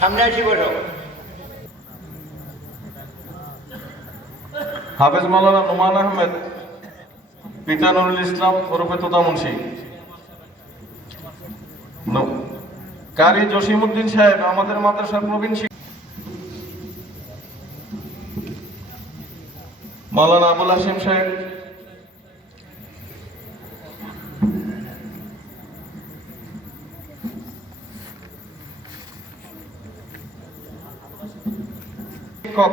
সামনে আসি বসো। হাফেজ মাওলানা নোমান আহমেদ, পিতা নুরুল ইসলাম ওরফে তোতা মুন্সি। কারি জসিমউদ্দিন সাহেব, আমাদের মাদ্রাসার প্রবীণ শিক্ষক। মাওলানা আবুল হাশিম সাহেব, শিক্ষক।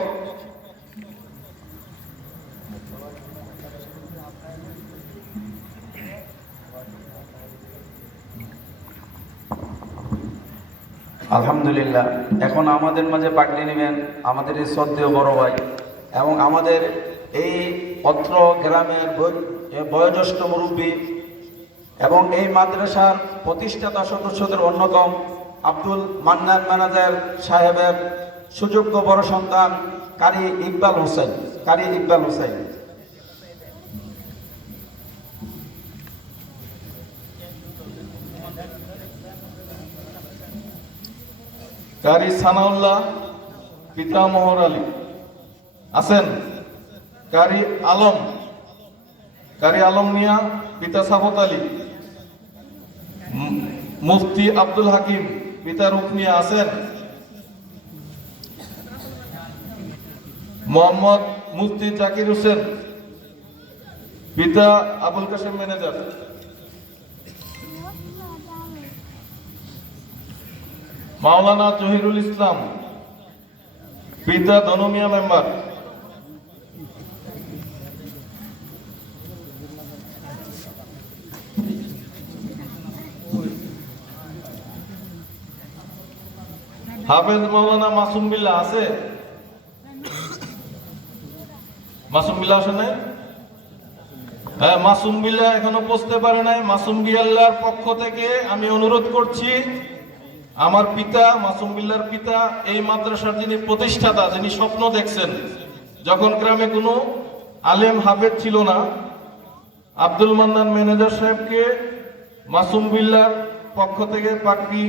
আলহামদুলিল্লাহ, এখন আমাদের মাঝে পাগড়ি নেবেন আমাদের এই শ্রদ্ধেয় বড় ভাই এবং আমাদের এই অত্র গ্রামের বয়োজ্যেষ্ঠ মুরব্বী এবং এই মাদ্রাসার প্রতিষ্ঠাতা সদস্যদের অন্যতম আব্দুল মান্নান ম্যানেজার সাহেবের সুযোগ্য বড় সন্তান কারি ইকবাল হোসেন। কারি সানাউল্লাহ, পিতা মোহর আলী আছেন। কারি আলম মিয়া, পিতা সাফত আলী। মুফতি আব্দুল হাকিম, পিতা রূপ মিয়া আছেন। মোহাম্মদ মুফতি জাকির হোসেন, পিতা আবুল কাসেম ম্যানেজার। মাওলানা জহিরুল ইসলাম, পিতা ধনমিয়া মেম্বার। হাফেজ মাওলানা মাসুম বিল্লাহ আছে? মাসুম বিল্লাহ আসে নাই? হ্যাঁ, মাসুম বিল্লাহ এখনো পৌঁছতে পারে নাই। মাসুম বিল্লাহর পক্ষ থেকে আমি অনুরোধ করছি, আমার পিতা মাসুম বিল্লাহর পিতা, এই মাদ্রাসার যিনি প্রতিষ্ঠাতা, যিনি স্বপ্ন দেখছেন যখন গ্রামে কোনো আলেম হাফেজ ছিল না, আব্দুল মান্নান ম্যানেজার সাহেবকে মাসুম বিল্লাহর পক্ষ থেকে পাগড়ি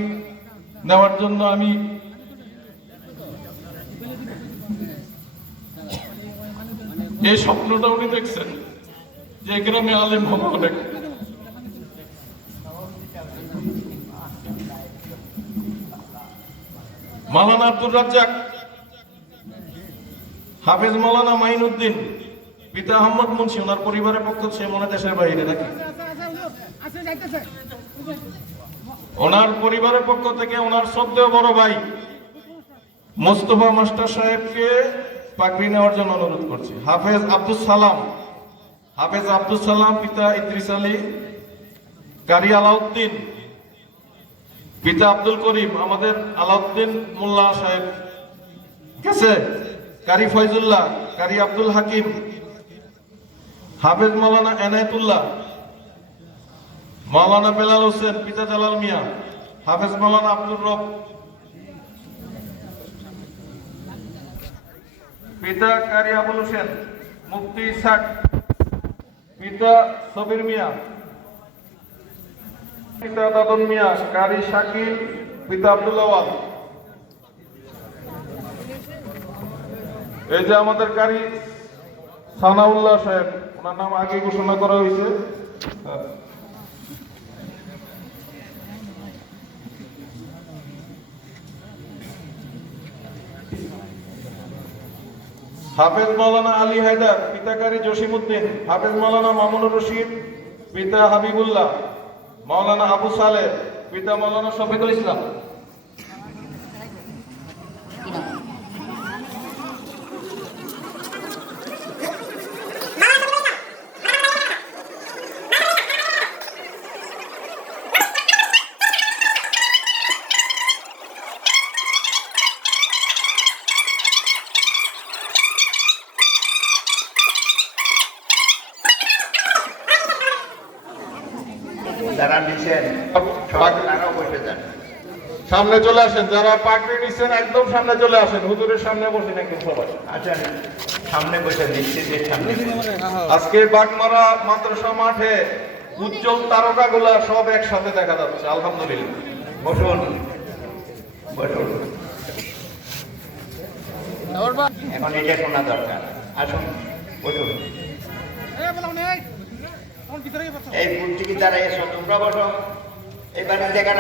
নেওয়ার জন্য আমি এই স্বপ্নটা উনি দেখছেন যে গ্রামে আলেম হবে অনেক। মাওলানা আব্দুর রাজ্জাক, হাফেজ মাওলানা মাইনুদ্দিন, পিতা আহমদ মুন্সি। ওনার পরিবারের পক্ষ সে মনে দেশের বাইরে নাকি? ওনার পরিবারের পক্ষ থেকে ওনার শ্রদ্ধেয় বড় ভাই মোস্তফা মাস্টার সাহেবকে পাগড়ি নেওয়ার জন্য অনুরোধ করছি। হাফেজ আব্দুল সালাম, পিতা ইদ্রিস আলী। কারি আলাউদ্দিন, পিতা আব্দুল করিম, আমাদের আলাউদ্দিন মোল্লা সাহেব গেছে। কারি ফয়জুল্লাহ, কারি আব্দুল হাকিম। হাফেজ মাওলানা এনায়েতুল্লাহ, মাওলানা বেলাল হোসেন, পিতা জালাল মিয়া। হাফেজ মাওলানা আব্দুর রব, পিতা কারি আবুল হোসেন। মুফতি ইসাক, পিতা সবির মিয়া। পিতা দাদন মিয়া। কারি শাকিল, পিতা আব্দুল্লাহ। এই যে আমাদের কারি সানাউল্লাহ সাহেব, ওনার নাম আগে ঘোষণা করা হয়েছে। হাফেজ মাওলানা আলী হায়দার, পিতা কারি জসিমউদ্দিন। হাফেজ মাওলানা মামুনুর রশিদ, পিতা হাবিবুল্লাহ। মাওলানা আবু সালেহ, পিতা মাওলানা শফিকুল ইসলাম। যারা নিচ্ছেন তারাও বসে যান। সামনে চলে আসেন, যারা পাগড়ি নিচ্ছেন একদম সামনে চলে আসেন, হুজুরের সামনে বসেন একদম সবাই। আচ্ছা, সামনে বসে নিশ্চিতের সামনে। আজকে বাগমারা মাদ্রাসা মাঠে উজ্জ্বল তারকাগুলা সব একসাথে দেখা যাচ্ছে, আলহামদুলিল্লাহ। বসুন বসুন। এখন এটা শোনা দরকার। আসুন, বসুন। এই বুদ্ধি কি দাঁড়াইছো, তোমরা বসো। এই বাড়ির জায়গাটা